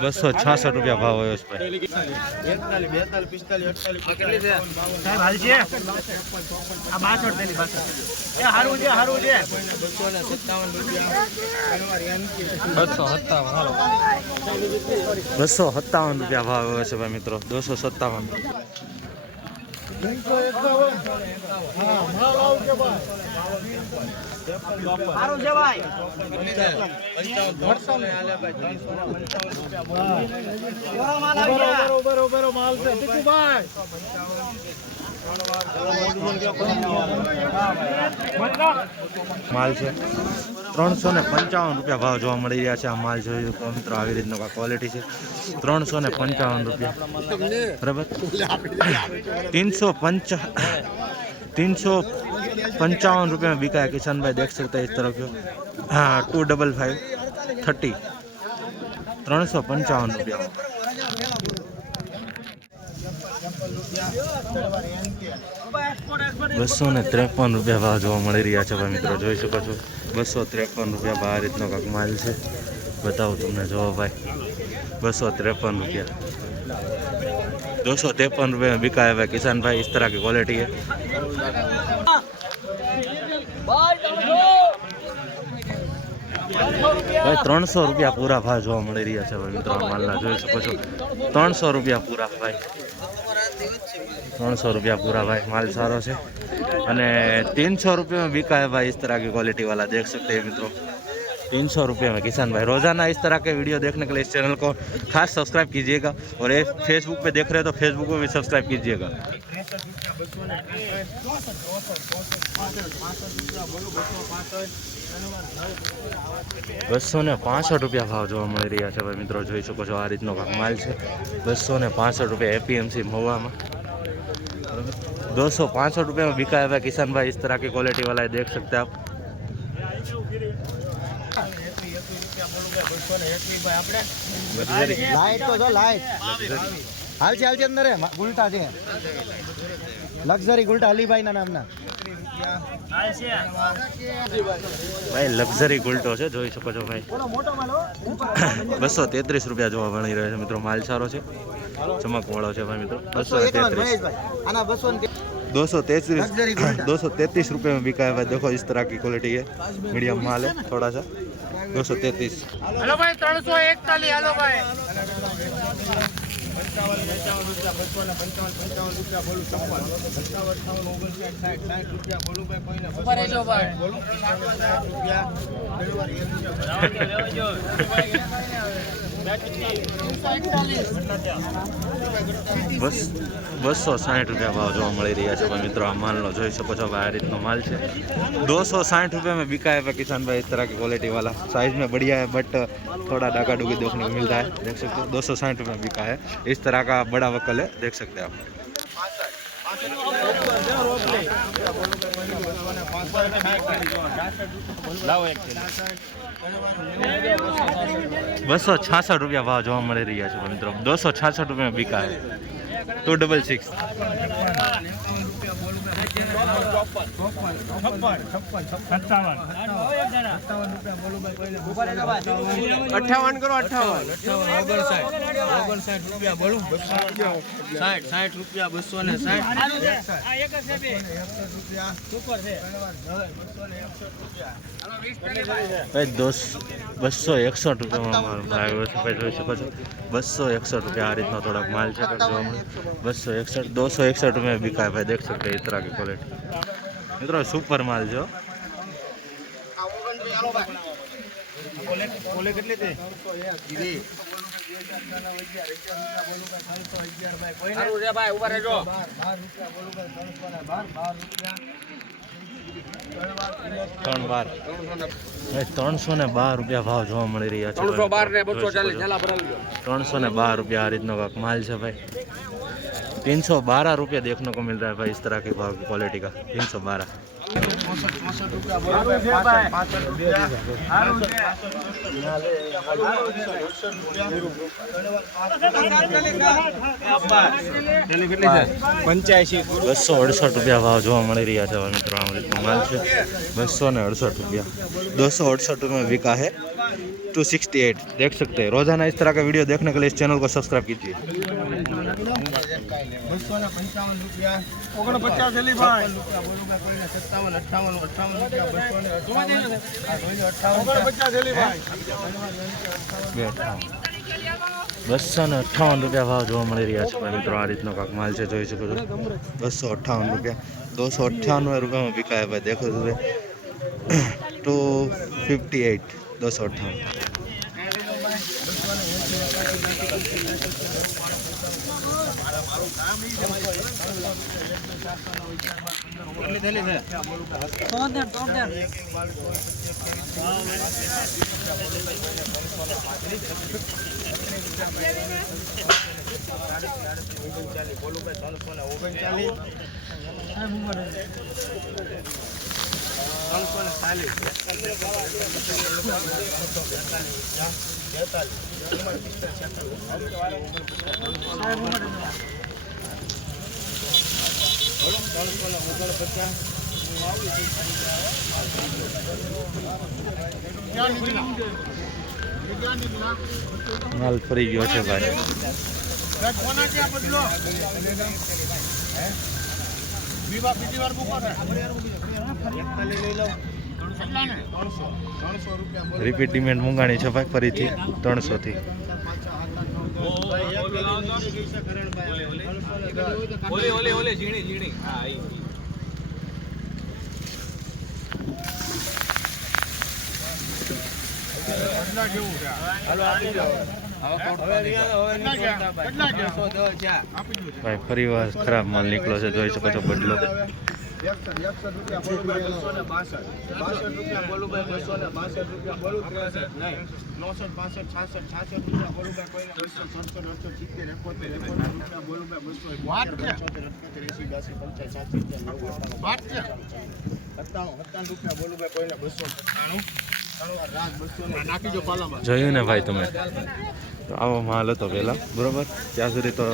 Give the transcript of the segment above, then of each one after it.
₹266 ભાવ હોય છે ₹257 ભાવ હોય છે ભાઈ મિત્રો 257 માલ છે 355 ભાવ જોવા મળી રહ્યા છે આ માલ જોઈ તો મિત્રો આવી રીતનો ક્વોલિટી છે 355 બરાબર 355 रुपये में बिका है किसान भाई देख सकते हैं इस तरह क्यों हाँ 255 30 355 रुपया ₹253 भाव જોવા મળી રહ્યા છે ભાઈ મિત્રો જોઈ શકો છો ₹253 ભાવ આ રીતનો કાંક માલ છે બતાવું તમને જો ભાઈ ₹253 ₹253 में बिका है भाई किसान भाई इस तरह की क्वालिटी है भाई 300 रुपया पूरा भाव જોવા મળી રહ્યા છે ભાઈ મિત્રો માલના જોઈ શકો છો 300 रुपया पूरा भाई 300 रुपया पूरा भाई माल सारो है અને 300 रुपये में बिका है भाई इस तरह की क्वालिटी वाला देख सकते हैं मित्रों 300 रुपये में किसान भाई रोजाना इस तरह के वीडियो देखने के लिए इस चैनल को खास सब्सक्राइब कीजिएगा और ये फेसबुक पे देख रहे हैं तो फेसबुक पे भी सब्सक्राइब कीजिएगा ₹265 भाव જોવા મળી રહ્યા છે ભાઈ મિત્રો જોઈ શકો છો આ રીતનો માલ છે ₹265 एपीएमसी महुआ में 265 रुपये में बिका है भाई किसान भाई इस तरह की क्वालिटी वाला है देख सकते हैं आप लाइट तो जो लाइट हाल चाल अंदर है गुलटा है लग्जरी गुलटा अलीभाई ना नाम ना भाई लग्जरी गुलटो है જોઈ શકો છો ભાઈ 233 રૂપિયા જોવા મળી રહ્યો છે મિત્રો માલ સારો છે ચમકવાળો છે ભાઈ મિત્રો 233 रुपये में बिका है भाई देखो इस तरह की क्वालिटी है मीडियम माल है थोड़ा सा 233 हेलो भाई 341 हेलो भाई 260 रुपया भाव જોવા મળી રહ્યા છે ભાઈ મિત્રો આ માલનો જોઈ શકો છો આ રીતનો માલ છે 260 रुपये में बिका है किसान भाई इस तरह की क्वालिटी वाला साइज में बढ़िया है बट थोड़ा डाका डूगी देखने को मिलता है देख सकते हो 260 रुपये में बिका है इस तरह का बड़ा वकल है देख सकते हैं आप 266 रुपया भाव જોવા મળી રહ્યા છે મિત્રો 266 रुपये में बिका है 266 58 करो 58 रुपया बोलू 60 रुपया 261 રૂપિયામાં ભાવ જોઈ શકો છો 261 रुपया आ રીતનો થોડોક માલ છે 261 रुपये में बिका है भाई देख सकते हैं इस तरह की क्वालिटी मित्रों सुपर माल जो ₹312 भाव જોવા મળી રહ્યા છે 312 रुपया आ રીતનો माल है भाई 312 रुपया देखने को मिल रहा है भाई इस तरह के भाव की क्वालिटी का 312 પંચ્યાસી 268 રૂપિયા ભાવ જોવા મળી રહ્યા છે મિત્રો। આ રીતનો માલ છે 268 रुपया 268 रुपये में बिका है 268 देख सकते हैं। रोजाना इस तरह का वीडियो देखने के लिए इस चैनल को सब्सक्राइब कीजिए। 255 રૂપિયા 49 એલીભાઈ 57 58 એલીભાઈ 258 રૂપિયા ભાવ જોવા મળી રહ્યા છે મિત્રો। આ રીતનો કાંક માલ છે, જોઈ શકો છો 258 રૂપિયા 298 રૂપિયામાં बिका है भाई। देखो तो 258 258 माल फरी गयो છે ભાઈ। रिपीट डिमांड मंगाणी છે ભાઈ ફરીથી 300 થી। ભાઈ ફરી વાર ખરાબ માલ નીકળ્યો છે, જોઈ શકો છો બદલો। 262 રૂપિયા બોલું ભાઈ 262 રૂપિયા બોલું 965 66 66 રૂપિયા બોલું ભાઈ કોઈને 267 270 રૂપિયા બોલું ભાઈ 200 વાત છે 97 રૂપિયા બોલું ભાઈ કોઈને 297 જોયું ને ભાઈ તમે, આવો માલ હતો પહેલા બરોબર, ત્યાં સુધી તો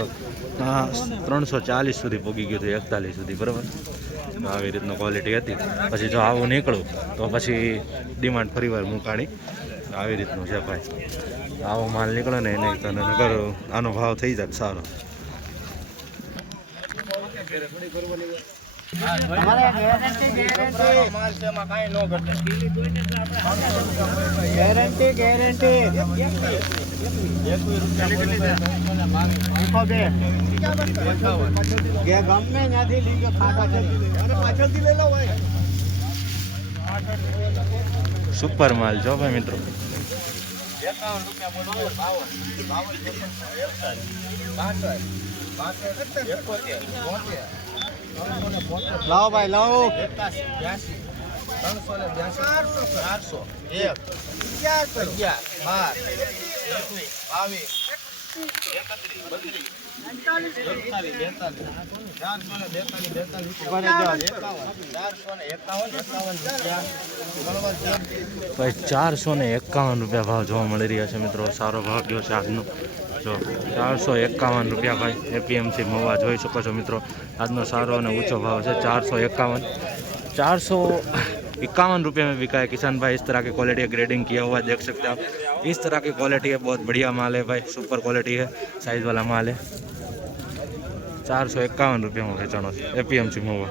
340 સુધી પહોંચી ગયું હતું, 41 સુધી બરોબર। તો આવી રીતનો ક્વોલિટી હતી। પછી જો આવું નીકળું તો પછી ડિમાન્ડ ફરીવાર મૂકાણી, આવી રીતનું છે ભાઈ। આવો માલ નીકળે ને એને તને નગર આનો ભાવ થઈ જાય સારો। સુપર માલ છો ભાઈ મિત્રો। લાવો ભાઈ લાવો 451 રૂપિયા ભાવ જોવા મળી રહ્યા છે મિત્રો। સારો ભાવ ગયો છે આજનો, જો 451 રૂપિયા भाई। एपीएमसी महुआ જોઈ શકો છો મિત્રો, આજનો સારો અને ऊंचो भाव है 451 रुपये में बिका है किसान भाई। इस तरह की क्वालिटी है, ग्रेडिंग किया हुआ है, देख सकते हैं आप। इस तरह की क्वालिटी है, बहुत बढ़िया माल है भाई, सुपर क्वालिटी है, साइज वाला माल है। 451 रुपये में बेचना एपीएमसी महुआ।